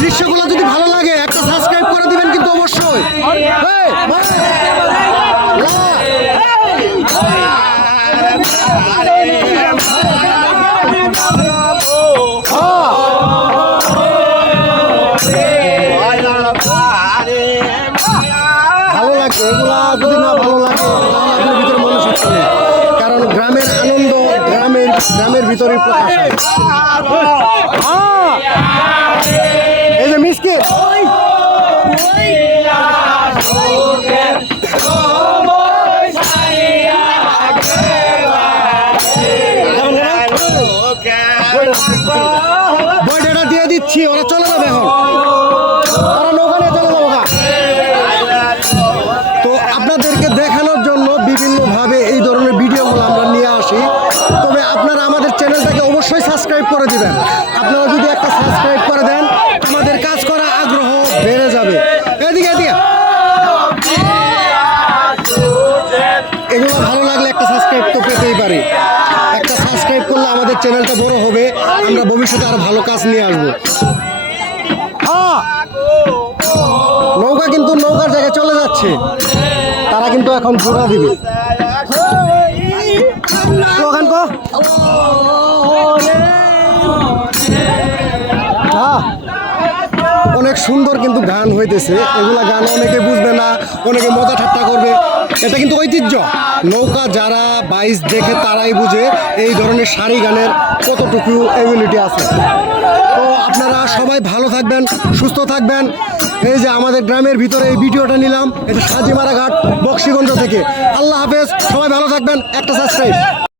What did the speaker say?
দৃশ্যগুলো যদি ভালো লাগে একটা সাবস্ক্রাইব করে দিবেন কিন্তু অবশ্যই। ভালো লাগে এগুলা, যদি না ভালো লাগে আপনার ভিতরে মনে শক্তি নেই, কারণ গ্রামের আনন্দ গ্রামের ভিতরে প্রকাশ হয়। এই যে মিসকে বইটা দিয়ে দিচ্ছি, ওরা চলে যাবে এখন, ওরা নৌকা নিয়ে চলে যাবো। তো আপনাদেরকে দেখানোর জন্য বিভিন্নভাবে এই ধরনের ভিডিওগুলো আমরা নিয়ে আসি। তবে আপনারা আমাদের চ্যানেলটাকে অবশ্যই সাবস্ক্রাইব করে দিবেন। আপনারা যদি একটা সাবস্ক্রাইব করে দেন আমাদের কাজ করা আগ্রহ বেড়ে যাবে। এদিকে এদিকে এগুলো ভালো লাগলে একটা সাবস্ক্রাইব তো পেতেই পারি। একটা সাবস্ক্রাইব করলে আমাদের চ্যানেলটা বড় হবে, আমরা ভবিষ্যতে আরো ভালো কাজ নিয়ে আসবো। নৌকা কিন্তু নৌকার জায়গায় চলে যাচ্ছে, তারা কিন্তু এখন জোড়া দিবে। অনেক সুন্দর কিন্তু গান হইতেছে, এগুলা গান অনেকে বুঝবে না, অনেকে মজা ঠাট্টা করবে। এটা কিন্তু ঐতিহ্য, নৌকা যারা বাইচ দেখে তারাই বুঝে এই ধরনের সারি গানের কতটুকু এবিলিটি আছে। তো আপনারা সবাই ভালো থাকবেন, সুস্থ থাকবেন। এই যে আমাদের গ্রামের ভিতরে এই ভিডিওটা নিলাম, এটা সাজিমারা ঘাট বক্সিগঞ্জ থেকে। আল্লাহ হাফেজ, সবাই ভালো থাকবেন, একটা সাবস্ক্রাইব।